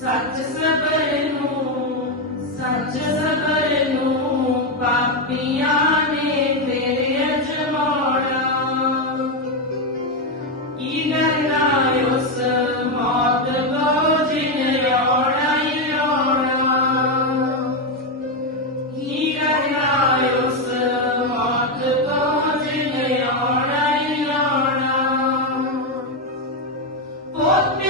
ਸੱਚ ਸਬਰ ਨੂੰ ਸੱਚ ਸਬਰ ਨੂੰ ਪਾਪੀਆਂ ਨੇ ਫੇਰ ਅਜਮਾਉਣਾ। ਕੀ ਕਰਨਾ ਉਸ ਮੌਤ ਕੋ ਜਿਨ ਆਉਣਾ ਹੀ ਆਉਣਾ ਕੀ ਕਰਨਾ ਉਸ ਮੌਤ ਕੋ ਜਿਨ ਆਉਣਾ ਹੀ ਆਉਣਾ ਉਹ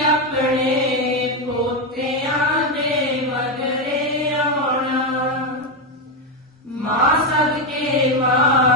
अपने पोतिया दे मगरे आना माँ सदके माँ